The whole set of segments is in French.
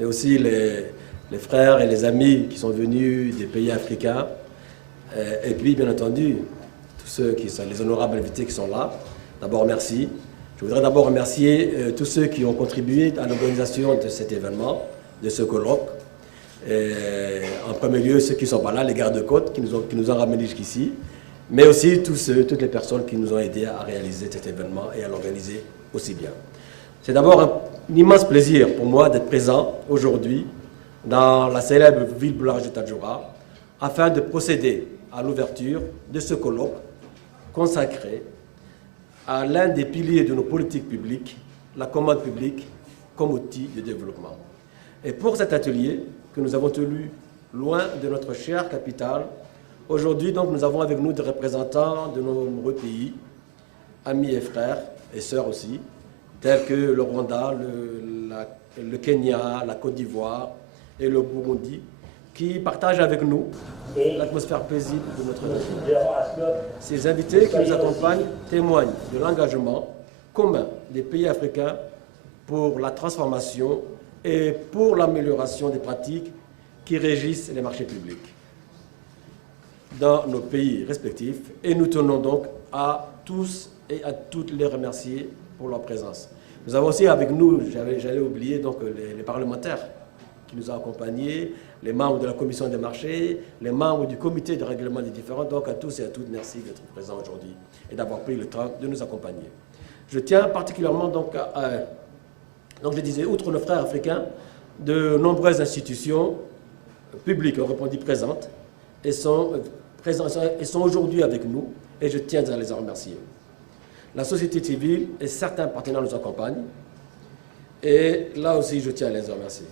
mais aussi les frères et les amis qui sont venus des pays africains, et puis bien entendu, tous ceux qui sont les honorables invités qui sont là. D'abord, merci. Je voudrais d'abord remercier tous ceux qui ont contribué à l'organisation de cet événement, de ce colloque. En premier lieu, ceux qui ne sont pas là, les gardes-côtes qui nous ont ramenés jusqu'ici, mais aussi toutes les personnes qui nous ont aidés à réaliser cet événement et à l'organiser aussi bien. C'est d'abord un immense plaisir pour moi d'être présent aujourd'hui dans la célèbre ville blanche de Tadjoura afin de procéder à l'ouverture de ce colloque consacré à l'un des piliers de nos politiques publiques, la commande publique comme outil de développement. Et pour cet atelier que nous avons tenu loin de notre chère capitale, aujourd'hui donc nous avons avec nous des représentants de nos nombreux pays, amis et frères et sœurs aussi, tels que le Rwanda, le Kenya, la Côte d'Ivoire et le Burundi, qui partagent avec nous l'atmosphère paisible de notre pays. Ces invités qui nous accompagnent témoignent de l'engagement commun des pays africains pour la transformation et pour l'amélioration des pratiques qui régissent les marchés publics dans nos pays respectifs. Et nous tenons donc à tous et à toutes les remercier pour leur présence. Nous avons aussi avec nous, j'allais oublier, donc, les parlementaires qui nous ont accompagnés, les membres de la commission des marchés, les membres du comité de règlement des différends. Donc à tous et à toutes, merci d'être présents aujourd'hui et d'avoir pris le temps de nous accompagner. Je tiens particulièrement donc donc je disais, outre nos frères africains, de nombreuses institutions publiques ont répondu présentes et sont aujourd'hui avec nous, et je tiens à les en remercier. La société civile et certains partenaires nous accompagnent, et là aussi je tiens à les en remercier.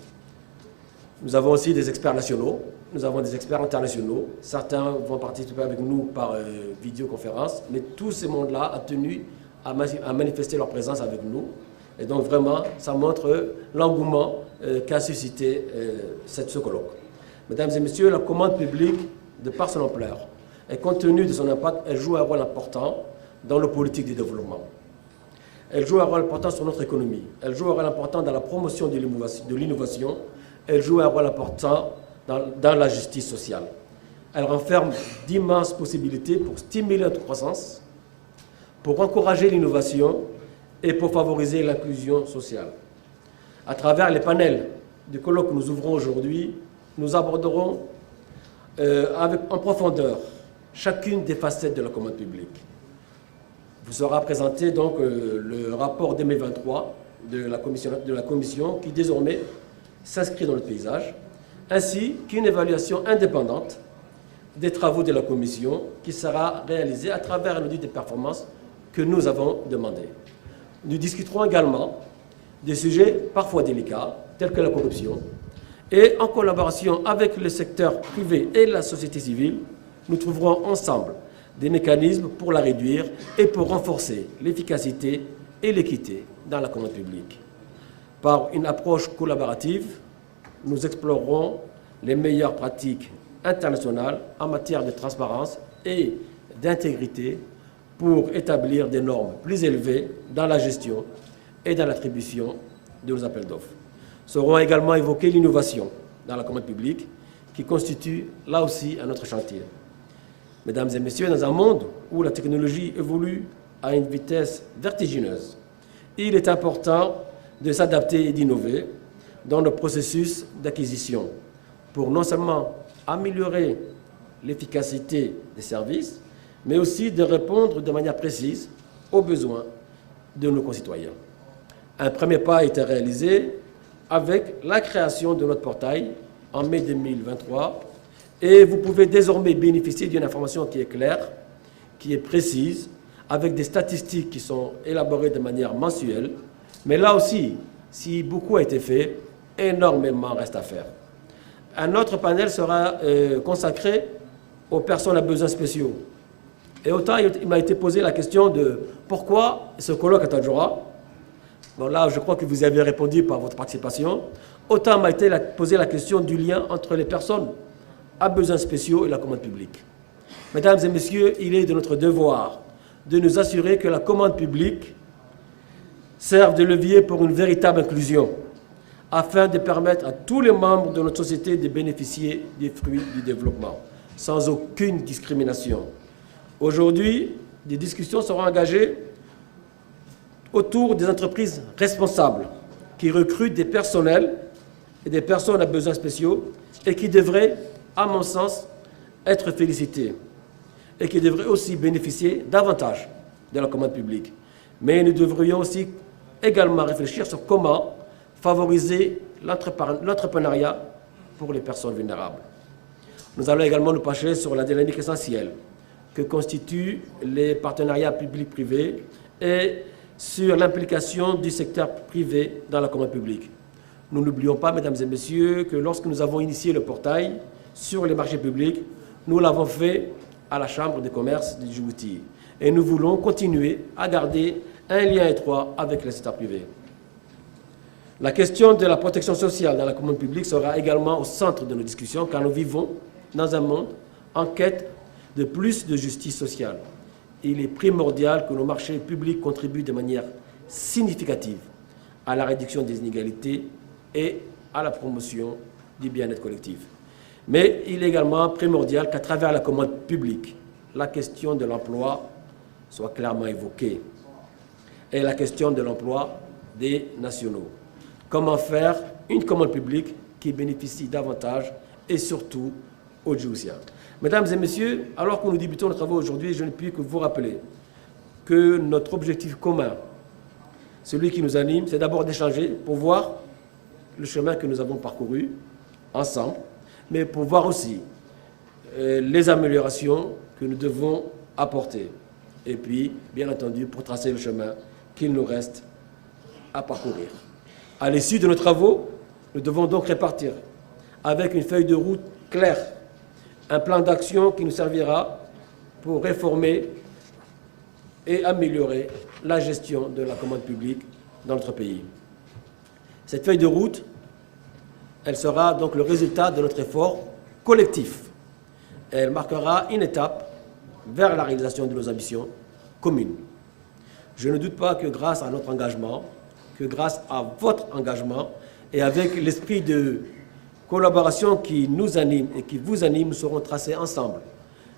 Nous avons aussi des experts nationaux, nous avons des experts internationaux, certains vont participer avec nous par vidéoconférence, mais tous ces mondes-là ont tenu à manifester leur présence avec nous. Et donc vraiment, ça montre l'engouement qu'a suscité ce colloque. Mesdames et messieurs, la commande publique, de par son ampleur et compte tenu de son impact, elle joue un rôle important dans nos politiques de développement. Elle joue un rôle important sur notre économie. Elle joue un rôle important dans la promotion de l'innovation. Elle joue un rôle important dans la justice sociale. Elle renferme d'immenses possibilités pour stimuler notre croissance, pour encourager l'innovation et pour favoriser l'inclusion sociale. À travers les panels du colloque que nous ouvrons aujourd'hui, nous aborderons en profondeur chacune des facettes de la commande publique. Vous sera présenté donc le rapport 2023 de la commission qui désormais s'inscrit dans le paysage, ainsi qu'une évaluation indépendante des travaux de la commission qui sera réalisée à travers un audit de performance que nous avons demandé. Nous discuterons également des sujets parfois délicats, tels que la corruption, et en collaboration avec le secteur privé et la société civile, nous trouverons ensemble des mécanismes pour la réduire et pour renforcer l'efficacité et l'équité dans la commande publique. Par une approche collaborative, nous explorerons les meilleures pratiques internationales en matière de transparence et d'intégrité pour établir des normes plus élevées dans la gestion et dans l'attribution de nos appels d'offres. Seront également évoquées l'innovation dans la commande publique qui constitue là aussi un autre chantier. Mesdames et messieurs, dans un monde où la technologie évolue à une vitesse vertigineuse, il est important de s'adapter et d'innover dans le processus d'acquisition pour non seulement améliorer l'efficacité des services, mais aussi de répondre de manière précise aux besoins de nos concitoyens. Un premier pas a été réalisé avec la création de notre portail en mai 2023 et vous pouvez désormais bénéficier d'une information qui est claire, qui est précise, avec des statistiques qui sont élaborées de manière mensuelle. Mais là aussi, si beaucoup a été fait, énormément reste à faire. Un autre panel sera consacré aux personnes à besoins spéciaux. Et autant il m'a été posé la question de pourquoi ce colloque à Tadjoura. Bon, là, je crois que vous y avez répondu par votre participation. Autant m'a été posé la question du lien entre les personnes à besoins spéciaux et la commande publique. Mesdames et messieurs, il est de notre devoir de nous assurer que la commande publique serve de levier pour une véritable inclusion, afin de permettre à tous les membres de notre société de bénéficier des fruits du développement, sans aucune discrimination. Aujourd'hui, des discussions seront engagées autour des entreprises responsables qui recrutent des personnels et des personnes à besoins spéciaux et qui devraient, à mon sens, être félicitées et qui devraient aussi bénéficier davantage de la commande publique. Mais nous devrions aussi également réfléchir sur comment favoriser l'entrepreneuriat pour les personnes vulnérables. Nous allons également nous pencher sur la dynamique essentielle que constituent les partenariats publics-privés et sur l'implication du secteur privé dans la commande publique. Nous n'oublions pas, mesdames et messieurs, que lorsque nous avons initié le portail sur les marchés publics, nous l'avons fait à la Chambre de commerce de Djibouti. Et nous voulons continuer à garder un lien étroit avec le secteur privé. La question de la protection sociale dans la commande publique sera également au centre de nos discussions, car nous vivons dans un monde en quête de plus de justice sociale. Il est primordial que nos marchés publics contribuent de manière significative à la réduction des inégalités et à la promotion du bien-être collectif. Mais il est également primordial qu'à travers la commande publique, la question de l'emploi soit clairement évoquée et la question de l'emploi des nationaux. Comment faire une commande publique qui bénéficie davantage et surtout aux Djiboutiens. Mesdames et messieurs, alors que nous débutons nos travaux aujourd'hui, je ne puis que vous rappeler que notre objectif commun, celui qui nous anime, c'est d'abord d'échanger pour voir le chemin que nous avons parcouru ensemble, mais pour voir aussi les améliorations que nous devons apporter. Et puis, bien entendu, pour tracer le chemin qu'il nous reste à parcourir. À l'issue de nos travaux, nous devons donc répartir avec une feuille de route claire un plan d'action qui nous servira pour réformer et améliorer la gestion de la commande publique dans notre pays. Cette feuille de route, elle sera donc le résultat de notre effort collectif. Elle marquera une étape vers la réalisation de nos ambitions communes. Je ne doute pas que grâce à notre engagement, que grâce à votre engagement et avec l'esprit de collaboration qui nous anime et qui vous anime, nous saurons tracer ensemble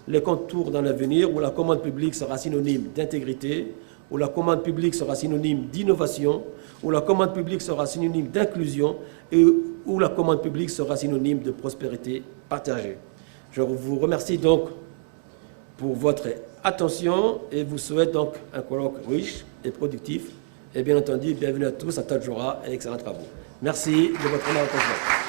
les contours d'un avenir où la commande publique sera synonyme d'intégrité, où la commande publique sera synonyme d'innovation, où la commande publique sera synonyme d'inclusion et où la commande publique sera synonyme de prospérité partagée. Je vous remercie donc pour votre attention et vous souhaite donc un colloque riche et productif. Et bien entendu, bienvenue à tous à Tadjoura et excellents travaux. Merci de votre attention.